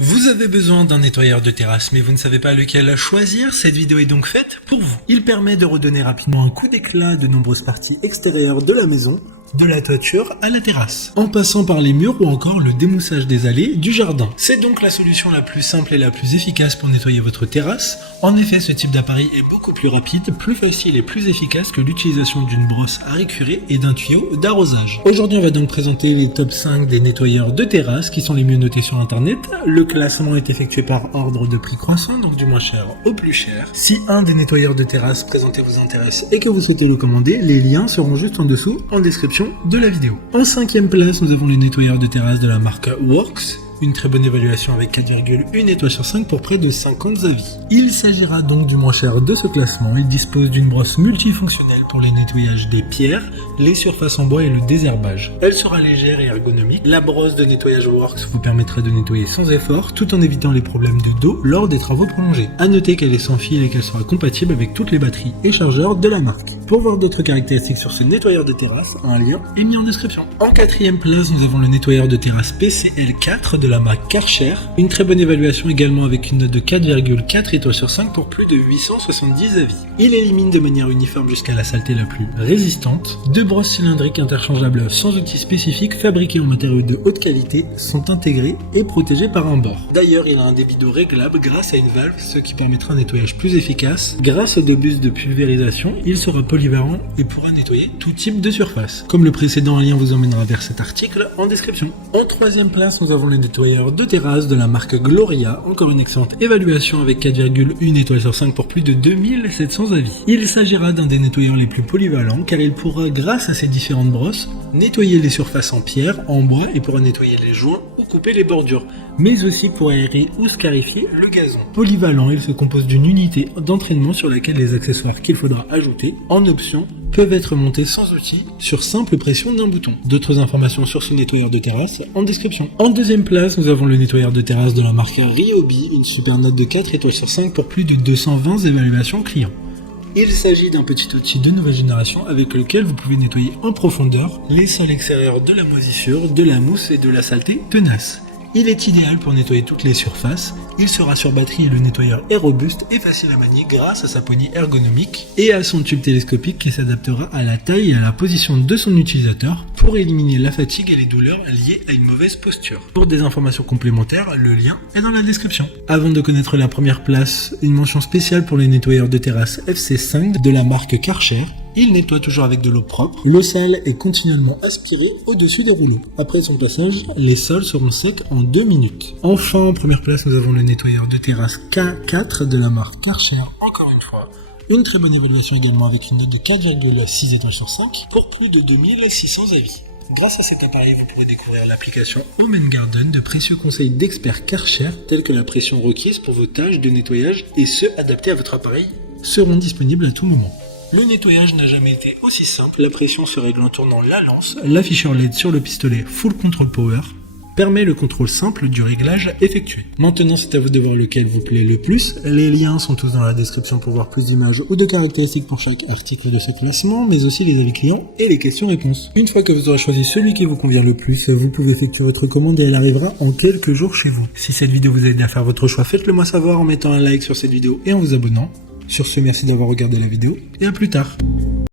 Vous avez besoin d'un nettoyeur de terrasse mais vous ne savez pas lequel choisir, cette vidéo est donc faite pour vous. Il permet de redonner rapidement un coup d'éclat de nombreuses parties extérieures de la maison, de la toiture à la terrasse, en passant par les murs ou encore le démoussage des allées du jardin. C'est donc la solution la plus simple et la plus efficace pour nettoyer votre terrasse. En effet, ce type d'appareil est beaucoup plus rapide, plus facile et plus efficace que l'utilisation d'une brosse à récurer et d'un tuyau d'arrosage. Aujourd'hui, on va donc présenter les top 5 des nettoyeurs de terrasse qui sont les mieux notés sur internet. Le classement est effectué par ordre de prix croissant, donc du moins cher au plus cher. Si un des nettoyeurs de terrasse présentés vous intéresse et que vous souhaitez le commander, les liens seront juste en dessous en description de la vidéo. En 5e place, nous avons les nettoyeurs de terrasse de la marque Works. Une très bonne évaluation avec 4,1 étoiles sur 5 pour près de 50 avis. Il s'agira donc du moins cher de ce classement. Il dispose d'une brosse multifonctionnelle pour les nettoyages des pierres, les surfaces en bois et le désherbage. Elle sera légère et ergonomique. La brosse de nettoyage Works vous permettra de nettoyer sans effort tout en évitant les problèmes de dos lors des travaux prolongés. A noter qu'elle est sans fil et qu'elle sera compatible avec toutes les batteries et chargeurs de la marque. Pour voir d'autres caractéristiques sur ce nettoyeur de terrasse, un lien est mis en description. En 4e place, nous avons le nettoyeur de terrasse PCL4 de la marque Karcher. Une très bonne évaluation également avec une note de 4,4 étoiles sur 5 pour plus de 870 avis. Il élimine de manière uniforme jusqu'à la saleté la plus résistante. Deux brosses cylindriques interchangeables sans outil spécifique fabriquées en matériaux de haute qualité sont intégrées et protégées par un bord. D'ailleurs, il a un débit d'eau réglable grâce à une valve, ce qui permettra un nettoyage plus efficace. Grâce aux deux bus de pulvérisation, il sera polyvalent et pourra nettoyer tout type de surface. Comme le précédent, un lien vous emmènera vers cet article en description. En 3e place, nous avons le nettoyeur de terrasse de la marque Gloria, encore une excellente évaluation avec 4,1 étoiles sur 5 pour plus de 2700 avis. Il s'agira d'un des nettoyeurs les plus polyvalents car il pourra, grâce à ses différentes brosses, nettoyer les surfaces en pierre, en bois et pourra nettoyer les joints ou couper les bordures, mais aussi pour aérer ou scarifier le gazon. Polyvalent, il se compose d'une unité d'entraînement sur laquelle les accessoires qu'il faudra ajouter en option peuvent être montés sans outil sur simple pression d'un bouton. D'autres informations sur ce nettoyeur de terrasse en description. En 2e place, nous avons le nettoyeur de terrasse de la marque Ryobi, une super note de 4 étoiles sur 5 pour plus de 220 évaluations clients. Il s'agit d'un petit outil de nouvelle génération avec lequel vous pouvez nettoyer en profondeur les sols extérieurs de la moisissure, de la mousse et de la saleté tenace. Il est idéal pour nettoyer toutes les surfaces, il sera sur batterie et le nettoyeur est robuste et facile à manier grâce à sa poignée ergonomique et à son tube télescopique qui s'adaptera à la taille et à la position de son utilisateur pour éliminer la fatigue et les douleurs liées à une mauvaise posture. Pour des informations complémentaires, le lien est dans la description. Avant de connaître la première place, une mention spéciale pour les nettoyeurs de terrasse FC5 de la marque Karcher. Il nettoie toujours avec de l'eau propre. Le sel est continuellement aspiré au-dessus des rouleaux. Après son passage, les sols seront secs en 2 minutes. Enfin, en première place, nous avons le nettoyeur de terrasse K4 de la marque Karcher. Encore une fois, une très bonne évaluation également avec une note de 4,6 étoiles sur 5 pour plus de 2600 avis. Grâce à cet appareil, vous pourrez découvrir l'application Home & Garden de précieux conseils d'experts Karcher tels que la pression requise pour vos tâches de nettoyage et ceux adaptés à votre appareil seront disponibles à tout moment. Le nettoyage n'a jamais été aussi simple, la pression se règle en tournant la lance, l'afficheur LED sur le pistolet Full Control Power permet le contrôle simple du réglage effectué. Maintenant, c'est à vous de voir lequel vous plaît le plus. Les liens sont tous dans la description pour voir plus d'images ou de caractéristiques pour chaque article de ce classement, mais aussi les avis clients et les questions-réponses. Une fois que vous aurez choisi celui qui vous convient le plus, vous pouvez effectuer votre commande et elle arrivera en quelques jours chez vous. Si cette vidéo vous a aidé à faire votre choix, faites-le moi savoir en mettant un like sur cette vidéo et en vous abonnant. Sur ce, merci d'avoir regardé la vidéo et à plus tard.